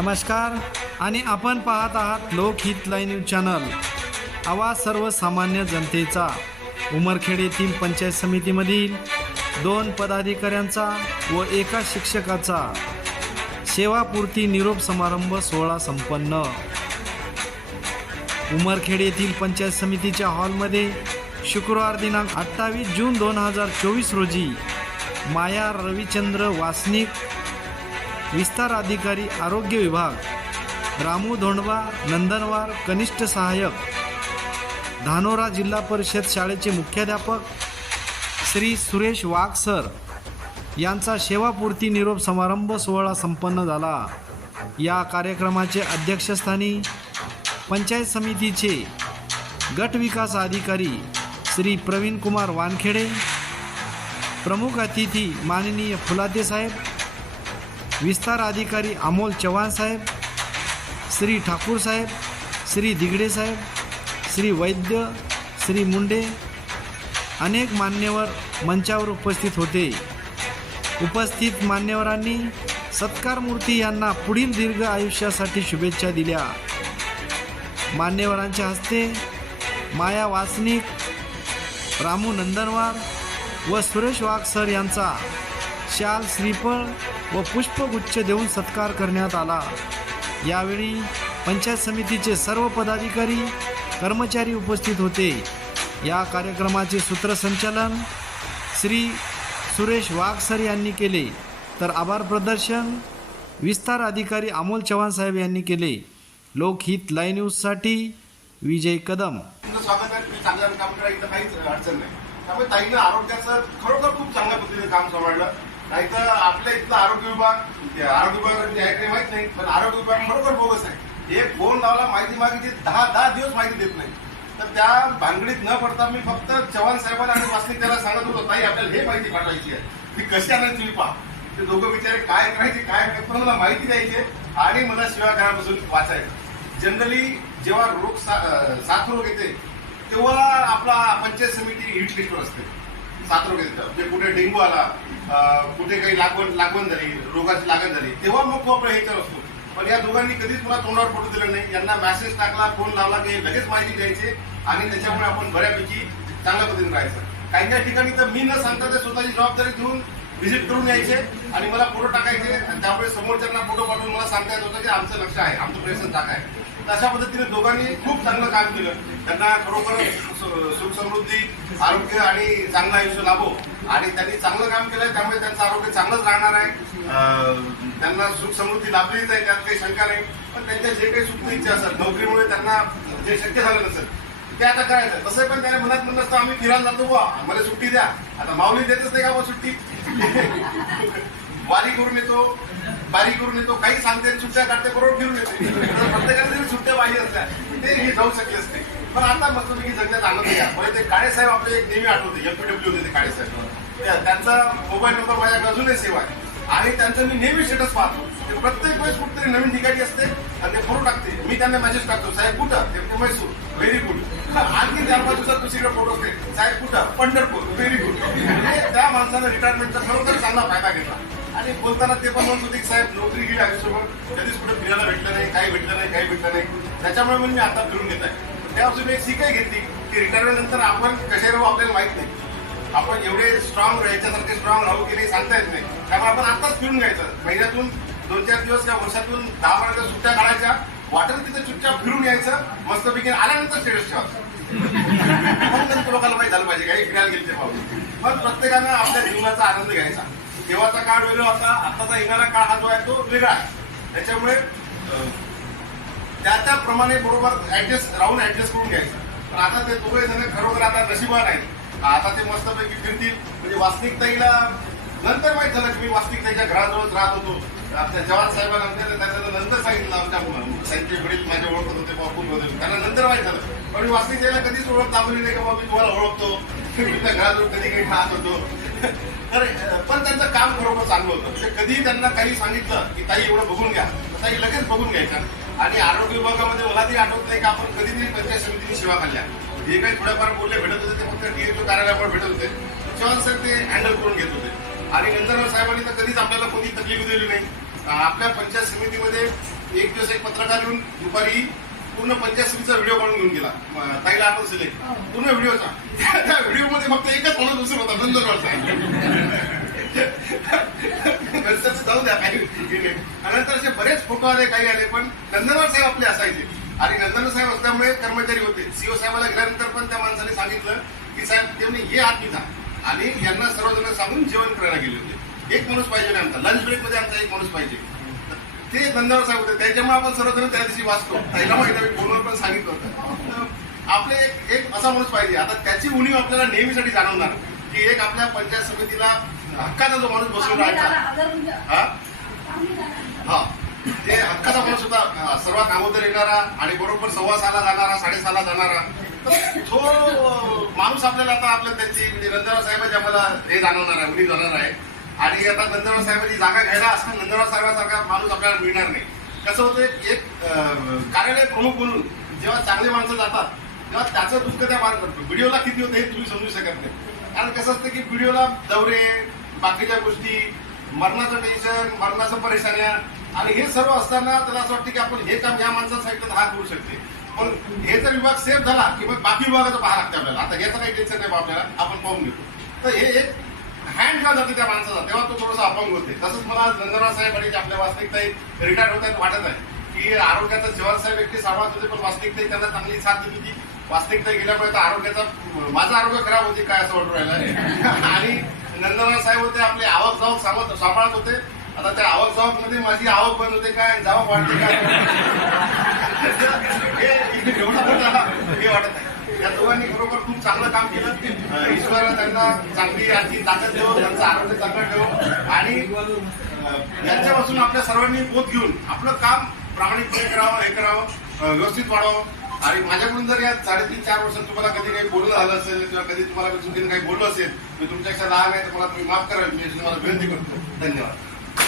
नमस्कार आणि आपण पाहत आहात लोकहित लाईव्ह न्यूज चॅनल। आवाज सर्वसामान्य जनतेचा। उमरखेड येथील पंचायत समितीमधील 2 पदाधिकाऱ्यांचा व एका शिक्षकाचा सेवापूर्ती निरोप समारंभ सोहळा संपन्न। उमरखेड येथील पंचायत समितीच्या हॉलमध्ये शुक्रवार दिनांक 28 जून 2024 रोजी माया रविचंद्र वासनिक, विस्तार अधिकारी आरोग्य विभाग, रामू धोंडबा नंदनवार, कनिष्ठ सहाय्यक, धानोरा जिल्हा परिषद शाळेचे मुख्याध्यापक श्री सुरेश वाघ सर यांचा सेवापूर्ती निरोप समारंभ सोहळा संपन्न झाला। या कार्यक्रमाचे अध्यक्षस्थानी पंचायत समितीचे गट विकास अधिकारी श्री प्रवीण कुमार वानखेडे, प्रमुख अतिथी माननीय फुलाते साहेब, विस्तार अधिकारी अमोल चव्हाण साहेब, श्री ठाकूर साहेब, श्री दिगडे साहेब, श्री वैद्य, श्री मुंडे, अनेक मान्यवर मंचावर उपस्थित होते। उपस्थित मान्यवरांनी सत्कार मूर्ती यांना पुढील दीर्घ आयुष्यासाठी शुभेच्छा दिल्या। मान्यवरांच्या हस्ते माया वासनिक, रामू नंदनवार व सुरेश वाघ सर यांचा शाल, श्रीफळ व पुष्पगुच्छ देऊन सत्कार करण्यात आला। यावेळी पंचायत समितीचे सर्व पदाधिकारी, कर्मचारी उपस्थित होते। या कार्यक्रमाचे सूत्रसंचालन श्री सुरेश वाघ सर यांनी केले, तर आभार प्रदर्शन विस्तार अधिकारी अमोल चव्हाण साहेब यांनी केले। लोकहित लाईव्ह न्यूजसाठी विजय कदम। स्वागत आहे। तुम्ही चांगलं काम करायचं, काहीच अडचण नाही। त्यामुळे ताईनं आरोग्याचं खरोखर खूप चांगल्या पद्धतीने काम सांभाळलं। नाहीतर आपल्या इथलं आरोग्य विभाग आहे काही माहित नाही, पण आरोग्य विभाग खरोखर बोगस आहे। एक फोन लावला, माहिती मागितली, 10 दिवस माहिती देत नाही। तर त्या भानगडीत न पडता मी फक्त चव्हाण साहेबांना आणि वास्तविक त्याला सांगत होतो, ताई आपल्याला हे माहिती पाठवायची आहे, ती कशी आणायची तुम्ही पहा। ते दोघं बिचारे काय करायचे काय पण मला माहिती द्यायची आणि मला शिवाय घरापासून वाचायचं। जनरली जेव्हा साथरोग येते तेव्हा आपला पंचायत समिती हिट लिस्टवर असते। साथरोग येतं म्हणजे कुठे डेंग्यू आला, कुठे काही लागवण झाली, रोगाची लागण झाली, तेव्हा मग आपला ह्याच्यावर असतो। पण या दोघांनी कधीच मला तोंडावर पडू दिलं नाही। यांना मेसेज टाकला, फोन लावला की लगेच माहिती द्यायची आणि त्याच्यामुळे आपण बऱ्यापैकी चांगल्या पद्धतीने राहायचं। काही ठिकाणी तर मी न सांगता ते स्वतःची जबाबदारी घेऊन व्हिजिट करून यायचे आणि मला फोटो टाकायचे आणि त्यामुळे समोरच्यांना फोटो पाठवून मला सांगता येत होतं की आमचं लक्ष आहे, आमचं प्रयत्न टाक आहे। अशा पद्धतीने दोघांनी खूप चांगलं काम केलं। त्यांना खरोखर सुख समृद्धी, आरोग्य आणि चांगलं आयुष्य लाभो आणि त्यांनी चांगलं काम केलंय, त्यामुळे त्यांचं आरोग्य चांगलंच राहणार आहे। त्यांना सुख समृद्धी लाभलीच आहे, त्यात काही शंका नाही। पण त्यांच्या जे काही सुख इच्छा असतात, नोकरीमुळे त्यांना जे शक्य झालं नसेल ते आता करायचं। तसं पण त्याने मनात म्हणत असतं आम्ही फिरायला जातो बा, मला सुट्टी द्या। आता माऊली देतच नाही का बा सुट्टी, वारी करून येतो, बारी करून येतो, काही सांगते, सुट्ट्या काढते, बरोबर फिरून येते। प्रत्येकाने जरी सुट्ट्या पाहिजे असल्या ते हे जाऊ शकले असते। पण आता मस्तपैकी जगण्यात आनंद घ्या। म्हणजे ते काळे साहेब आपले एक नेहमी आठवते, FPW होते ते काळे साहेब, त्यांचा मोबाईल नंबर माझ्याकडे अजूनही सेव आहे आणि त्यांचं मी नेहमी स्टेटस पाहतो। ते प्रत्येक वेळेस कुठेतरी नवीन ठिकाणी असते आणि ते फोटो टाकते। मी त्यांना मेसेज टाकतो, साहेब कुठं, ते मैसूर, व्हेरी गुड। आणखी 4-5 दिवसात दुसरीकडे फोटो असते, साहेब कुठं, पंढरपूर, व्हेरी गुड। म्हणजे त्या माणसानं रिटायरमेंटचा खरोखर चांगला फायदा घेतला आणि बोलताना ते पण म्हणत होते की साहेब नोकरी गेली आयुष्यभर, कधीच कुठे फिरायला भेटलं नाही, काही भेटलं नाही। त्याच्यामुळे मी आता फिरून घेत आहे। त्यापासून एक शिकाय घेतली की रिटायरमेंट नंतर आपण कशा राहू आपल्याला माहित नाही, आपण एवढे स्ट्रॉंग याच्यासारखे स्ट्रॉंग राहू की नाही सांगता येत नाही। त्यामुळे आपण आताच फिरून घ्यायचं। महिन्यातून 2-4 दिवस किंवा वर्षातून 10 मिनिटं सुट्ट्या काढायच्या, वाटेल तिथे चुपचाप फिरून यायचं, मस्तपैकी आल्यानंतर स्टेटस ठेवायचं। लोकांना माहिती झालं पाहिजे काही फिरायला गेले पाहिजे। पण प्रत्येकानं आपल्या जीवनाचा आनंद घ्यायचा। तेव्हाचा काळ वेगळा होता, आताचा येणारा काळ हा जो आहे तो वेगळा आहे। त्याच्यामुळे त्याप्रमाणे बरोबर ऍडजस्ट करून घ्यायचं। पण आता ते दोघे जण खरोखर आता नशिबान आहेत। आता ते मस्तपैकी फिरतील। म्हणजे वास्तविकताईला नंतर माहित झालं की मी वास्तविकताईच्या घराजवळच राहत होतो। आपल्या जवान साहेबांना त्याचं नंतर सांगितलं, आमच्या त्यांचे वडील माझे ओळखत होते बापून वगैरे, त्यांना नंतर माहित झालं। पण मी वास्तविकताईला कधीच ओळख दाखवली नाही की बाबा मी तुम्हाला ओळखतो, तुमच्या घराजवळ कधी काही राहत होतो। तर पण त्यांचं काम खरोखर चांगलं होतं। म्हणजे कधी त्यांना काही सांगितलं की ताई एवढं बघून घ्या, ताई लगेच बघून घ्यायच्या। आणि आरोग्य विभागामध्ये मला तरी आठवत नाही की आपण कधीतरी पंचायत समितीची सेवा खाल्ल्या। जे काही थोड्याफार बोलले भेटत होते ते फक्त DHO कार्यालयावर भेटत होते, चव्हाण सर ते हँडल करून घेत होते। आणि नंतर साहेबांनी तर कधीच आपल्याला कोणी तकलीफ दिली नाही। आपल्या पंचायत समितीमध्ये एक दिवस एक पत्रकार येऊन दुपारी पूर्ण पंचायत व्हिडिओ बनवून घेऊन गेला. ताईला आठवण असेल पूर्ण व्हिडिओचा. त्या व्हिडिओमध्ये फक्त एकच माणूस दुसरा होता, नंदनवारचा. जाऊ द्या काही. नंतर असे बरेच फोटो आले, काही आले, पण नंदनवार साहेब आपले असायचे. आणि नंदनवार साहेब असल्यामुळे कर्मचारी होते. सीओ साहेबाला गेल्यानंतर पण त्या माणसाने सांगितलं की साहेब तेवढे हे आत निघा, आणि यांना सर्वजण सांगून जेवण करायला गेले होते. एक माणूस पाहिजे ना आमचा, लंच ब्रेक मध्ये आमचा एक माणूस पाहिजे. ते नंदनवार साहेब होते, त्याच्यामुळे आपण सर्वजण त्या दिवशी वाचतो. त्याला माहिती आहे, फोनवर पण सांगितलं होतं. आपले एक असा माणूस पाहिजे. आता त्याची उणीव आपल्याला नेहमीसाठी जाणवणार की एक आपल्या पंचायत समितीला हक्काचा जो माणूस बसवून राहायचा, हा ते हक्काचा माणूस होता, सर्वात अगोदर येणारा आणि बरोबर 6:15 जाणारा, 6:30 जाणारा. तो माणूस आपल्याला आता आपल्या त्यांची म्हणजे नंदनवार साहेबांची आम्हाला हे जाणवणार आहे, उणीव जाणार आहे. आणि आता नंदनवार साहेबांची जागा घ्यायला असं नंदनवार साहेबांसारखा माणूस आपल्याला मिळणार नाही. कसं होतं, एक कार्यालय प्रमुख म्हणून जेव्हा चांगले माणसं जातात तेव्हा त्याचं दुःख त्या व्हिडिओला किती होतं हे तुम्ही समजू शकत नाही. कारण कसं असतं की व्हिडिओला दौरे, बाकीच्या गोष्टी, मरणाचं टेन्शन, मरणाचं परेशान्या, आणि हे सर्व असताना त्याला असं वाटतं की आपण हे काम या माणसाचं सांगितलं हा करू शकते. पण हे जर विभाग सेफ झाला की मग बाकी विभागाचं पाहावं लागतं आपल्याला. आता याचं काही टेन्शन नाही आपल्याला, आपण पाहून घेतो. तर हे एक हँड का जाते त्या माणसाचा, तेव्हा तो थोडासा अपंग होते. तसंच मला नंदनवार साहेब आणि आपल्या वास्तविकता रिटायर होत आहेत वाटत आहे की आरोग्याचा जवाहर साहेब व्यक्ती सांभाळत होते, पण वास्तविकता त्यांना चांगली साथ दिली होती. वास्तविकता गेल्यामुळे आरोग्याचा माझं आरोग्य खराब होते काय असं वाटून राहिलं. आणि नंदनवार साहेब होते, आपले आवक जावक सांभाळत होते. आता त्या आवक जावक मध्ये माझी आवक बंद होते काय, जावक वाढते काय, एवढा मोठा हे वाटत आहे. या दोघांनी बरोबर खूप चांगलं काम केलं. ईश्वर त्यांना चांगली आर्थिक ताकद देऊ, त्यांचं आरोग्य चांगलं ठेवू, आणि यांच्यापासून आपल्या सर्वांनी बोध घेऊन आपलं काम प्रामाणिकपणे करावं, हे करावं, व्यवस्थित वाढवावं. आणि माझ्याकडून जर या 3.5-4 वर्षात तुम्हाला कधी काही बोलणं झालं असेल किंवा कधी तुम्हाला चुकीने काही बोललं असेल, मी तुमच्यापेक्षा लहान आहे तर मला तुम्ही माफ करा, मी तुम्हाला विनंती करतो. धन्यवाद.